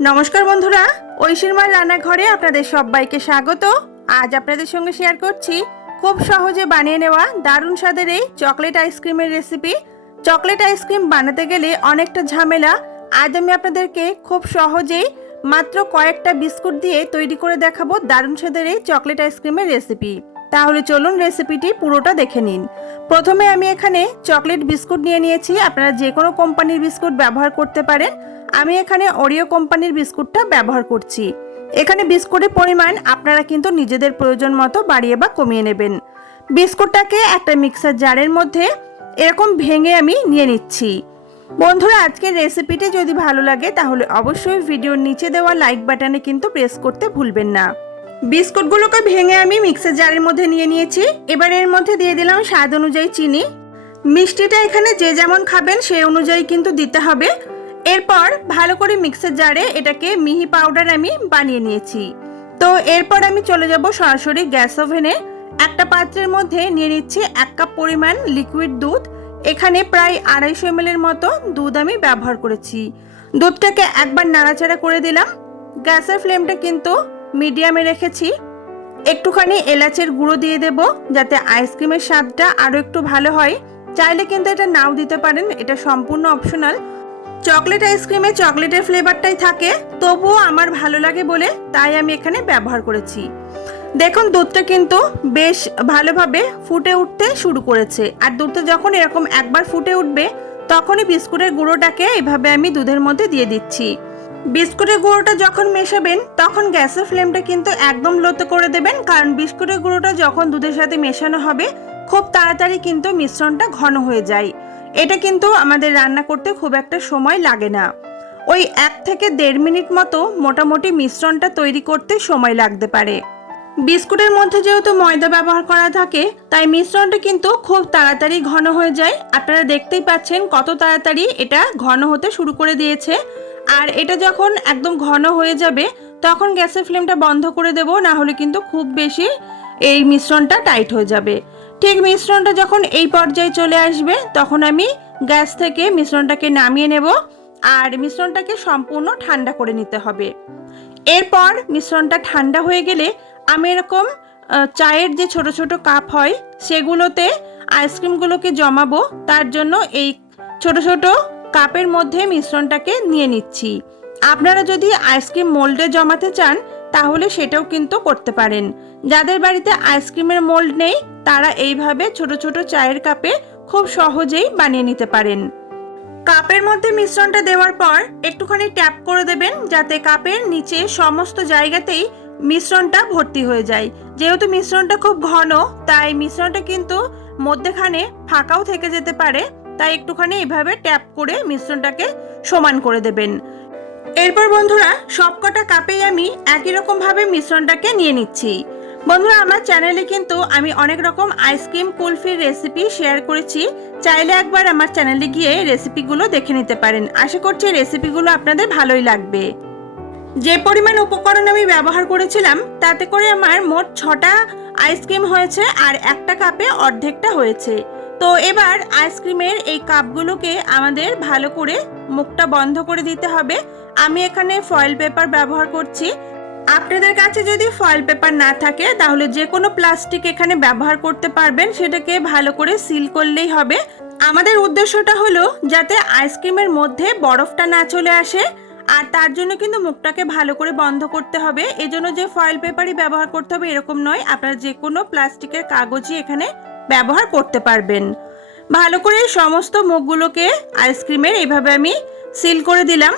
নমস্কার বন্ধুরা ঐশীর মার রান্নাঘরে আপনাদের সবাইকে স্বাগত। আজ আপনাদের সঙ্গে শেয়ার করছি খুব সহজে বানিয়ে নেওয়া দারুণ স্বাদের এই চকলেট আইসক্রিমের রেসিপি চকলেট আইসক্রিম বানাতে গেলে অনেকটা ঝামেলা। আজ আমি আপনাদেরকে খুব সহজেই মাত্র কয়েকটা বিস্কুট দিয়ে তৈরি করে দেখাবো দারুণ স্বাদের এই চকলেট আইসক্রিমের রেসিপি তাহলে চলুন রেসিপিটি পুরোটা দেখে নিন। প্রথমে আমি এখানে চকলেট বিস্কুট নিয়ে নিয়েছি। আপনারা যে কোনো কোম্পানির বিস্কুট ব্যবহার করতে পারেন। আমি এখানে ওরিও কোম্পানির বিস্কুটটা ব্যবহার করছি। এখানে বিস্কুটের পরিমাণ আপনারা কিন্তু নিজেদের প্রয়োজন মতো বাড়িয়ে বা কমিয়ে নেবেন। বিস্কুটটাকে একটা মিক্সার জারের মধ্যে এরকম ভেঙে আমি নিয়ে নিচ্ছি। বন্ধুরা, আজকের রেসিপিটি যদি ভালো লাগে, তাহলে অবশ্যই ভিডিওর নিচে দেওয়া লাইক বাটনে কিন্তু প্রেস করতে ভুলবেন না। বিস্কুটগুলোকে ভেঙে আমি মিক্সার জারের মধ্যে নিয়ে নিয়েছি। এবার এর মধ্যে দিয়ে দিলাম স্বাদ অনুযায়ী চিনি। মিষ্টিটা এখানে যে যেমন খাবেন সেই অনুযায়ী কিন্তু দিতে হবে। এরপর ভালো করে মিক্সার জারে এটাকে মিহি পাউডার আমি বানিয়ে নিয়েছি। তো এরপর আমি চলে যাব সরাসরি গ্যাস ওভেনে। একটা পাত্রের মধ্যে নিয়ে নিচ্ছি এক কাপ পরিমাণ লিকুইড দুধ। এখানে প্রায় আড়াইশো এম এর মতো দুধ আমি ব্যবহার করেছি। দুধটাকে একবার নাড়াচাড়া করে দিলাম। গ্যাসের ফ্লেমটা কিন্তু মিডিয়ামে রেখেছি। একটুখানি এলাচের গুঁড়ো দিয়ে দেব, যাতে আইসক্রিমের স্বাদটা আরও একটু ভালো হয়। চাইলে কিন্তু এটা নাও দিতে পারেন, এটা সম্পূর্ণ অপশনাল। চকলেট আইসক্রিমে চকলেটের ফ্লেভারটাই থাকে, তবুও আমার ভালো লাগে বলে তাই আমি এখানে ব্যবহার করেছি। দেখুন, দুধটা কিন্তু বেশ ভালোভাবে ফুটে উঠতে শুরু করেছে। আর দুধটা যখন এরকম একবার ফুটে উঠবে, তখনই বিস্কুটের গুঁড়োটাকে এভাবে আমি দুধের মধ্যে দিয়ে দিচ্ছি। বিস্কুটের গুঁড়োটা যখন মেশাবেন, তখন গ্যাসের ফ্লেমটা কিন্তু একদম লোতে করে দেবেন, কারণ বিস্কুটের গুঁড়োটা যখন দুধের সাথে মেশানো হবে, খুব তাড়াতাড়ি কিন্তু মিশ্রণটা ঘন হয়ে যায়। এটা কিন্তু আমাদের রান্না করতে খুব একটা সময় লাগে না। ওই এক থেকে দেড় মিনিট মতো মোটামুটি মিশ্রণটা তৈরি করতে সময় লাগতে পারে। বিস্কুটের মধ্যে যেহেতু ময়দা ব্যবহার করা থাকে, তাই মিশ্রণটা কিন্তু খুব তাড়াতাড়ি ঘন হয়ে যায়। আপনারা দেখতেই পাচ্ছেন কত তাড়াতাড়ি এটা ঘন হতে শুরু করে দিয়েছে। আর এটা যখন একদম ঘন হয়ে যাবে, তখন গ্যাসের ফ্লেমটা বন্ধ করে দেব, না হলে কিন্তু খুব বেশি এই মিশ্রণটা টাইট হয়ে যাবে। ঠিক মিশ্রণটা যখন এই পর্যায়ে চলে আসবে, তখন আমি গ্যাস থেকে মিশ্রণটাকে নামিয়ে নেব আর মিশ্রণটাকে সম্পূর্ণ ঠান্ডা করে নিতে হবে। এরপর মিশ্রণটা ঠান্ডা হয়ে গেলে আমি এরকম চায়ের যে ছোট ছোট কাপ হয়, সেগুলোতে আইসক্রিমগুলোকে জমাবো। তার জন্য এই ছোট ছোট কাপের মধ্যে মিশ্রণটাকে নিয়ে নিচ্ছি। আপনারা যদি আইসক্রিম মোল্ডে জমাতে চান, তাহলে সেটাও কিন্তু করতে পারেন। যাদের বাড়িতে আইসক্রিমের মোল্ড নেই, তারা এইভাবে ছোট ছোট চায়ের কাপে খুব সহজেই বানিয়ে নিতে পারেন। কাপের মধ্যে মিশ্রণটা দেওয়ার পর একটুখানি ট্যাপ করে দেবেন, যাতে কাপের নিচে সমস্ত জায়গাতেই মিশ্রণটা ভর্তি হয়ে যায়। যেহেতু মিশ্রণটা খুব ঘন, তাই মিশ্রণটা কিন্তু মধ্যেখানে ফাঁকাও থেকে যেতে পারে। তাই একটুখানি এভাবে ট্যাপ করে মিশ্রণটাকে সমান করে দেবেন। এরপর বন্ধুরা, সবকটা কাপেই আমি একই রকম ভাবে মিশ্রণটাকে নিয়ে নিচ্ছি। বন্ধুরা, আমার চ্যানেলে কিন্তু আমি অনেক রকম আইসক্রিম কুলফির রেসিপি শেয়ার করেছি। চাইলে একবার আমার চ্যানেলে গিয়ে রেসিপিগুলো দেখে নিতে পারেন। আশা করছি রেসিপিগুলো আপনাদের ভালোই লাগবে। যে পরিমাণ উপকরণ আমি ব্যবহার করেছিলাম, তাতে করে আমার মোট ছটা আইসক্রিম হয়েছে আর একটা কাপে অর্ধেকটা হয়েছে। তো এবার আইসক্রিমের এই কাপগুলোকে আমাদের ভালো করে মুখটা বন্ধ করে দিতে হবে। আমি এখানে ফয়েল পেপার ব্যবহার করছি। আপনাদের কাছে যদি ফয়েল পেপার না থাকে, তাহলে যে কোনো প্লাস্টিক এখানে ব্যবহার করতে পারবেন। সেটাকে ভালো করে সিল করলেই হবে। আমাদের উদ্দেশ্যটা হলো যাতে আইসক্রিমের মধ্যে বরফটা না চলে আসে, আর তার জন্য কিন্তু মুখটাকে ভালো করে বন্ধ করতে হবে। এজন্য যে ফয়েল পেপারই ব্যবহার করতে হবে এরকম নয়। আপনারা যে কোনো প্লাস্টিকের কাগজই এখানে ব্যবহার করতে পারবেন। ভালো করে সমস্ত মুখগুলোকে আইসক্রিমের এইভাবে আমি সিল করে দিলাম।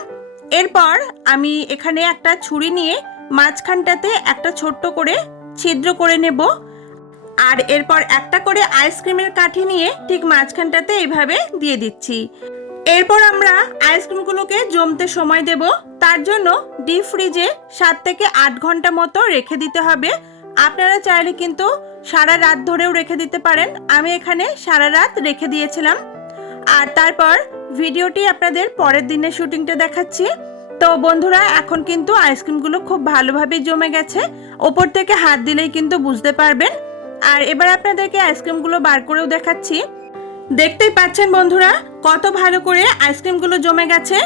এরপর আমি এখানে একটা ছুরি নিয়ে মাঝখানটাতে একটা ছোট্ট করে ছিদ্র করে নেব। আর এরপর একটা করে আইসক্রিমের কাঠি নিয়ে ঠিক মাঝখানটাতে এইভাবে দিয়ে দিচ্ছি। এরপর আমরা আইসক্রিমগুলোকে জমতে সময় দেব। তার জন্য ডিপ ফ্রিজে সাত থেকে আট ঘণ্টা মতো রেখে দিতে হবে। আপনারা চাইলে কিন্তু সারা রাত ধরেও রেখে দিতে পারেন। আমি এখানে সারা রাত রেখে দিয়েছিলাম। আর তারপর ভিডিওটি আপনাদের পরের দিনের শুটিংটা দেখাচ্ছি। তো বন্ধুরা, এখন কিন্তু আইসক্রিমগুলো খুব ভালোভাবে জমে গেছে। ওপর থেকে হাত দিলেই কিন্তু বুঝতে পারবেন। আর এবার আপনাদেরকে আইসক্রিমগুলো বার করেও দেখাচ্ছি। দেখতেই পাচ্ছেন বন্ধুরা, কত ভালো করে আইসক্রিমগুলো জমে গেছে।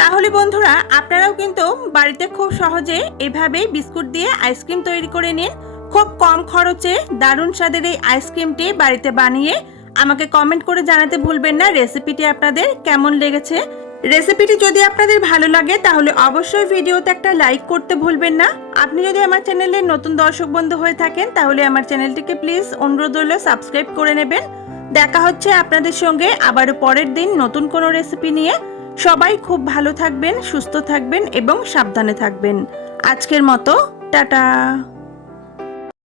তাহলে বন্ধুরা, আপনারাও কিন্তু বাড়িতে খুব সহজে এভাবেই বিস্কুট দিয়ে আইসক্রিম তৈরি করে নিন। খুব কম খরচে দারুণ স্বাদের এই আইসক্রিমটি বাড়িতে বানিয়ে আমাকে কমেন্ট করে জানাতে ভুলবেন না। রেসিপিটি আপনাদের কেমন লেগেছে? রেসিপিটি যদি আপনাদের ভালো লাগে, তাহলে অবশ্যই ভিডিওতে একটা লাইক করতে ভুলবেন না। আপনি যদি আমার চ্যানেলে নতুন দর্শক বন্ধু হয়ে থাকেন, তাহলে আমার চ্যানেলটিকে প্লিজ অনুরোধ রইল সাবস্ক্রাইব করে নেবেন। দেখা হচ্ছে আপনাদের সঙ্গে আবারও পরের দিন নতুন কোনো রেসিপি নিয়ে। সবাই খুব ভালো থাকবেন, সুস্থ থাকবেন এবং সাবধানে থাকবেন। আজকের মতো, টাটা।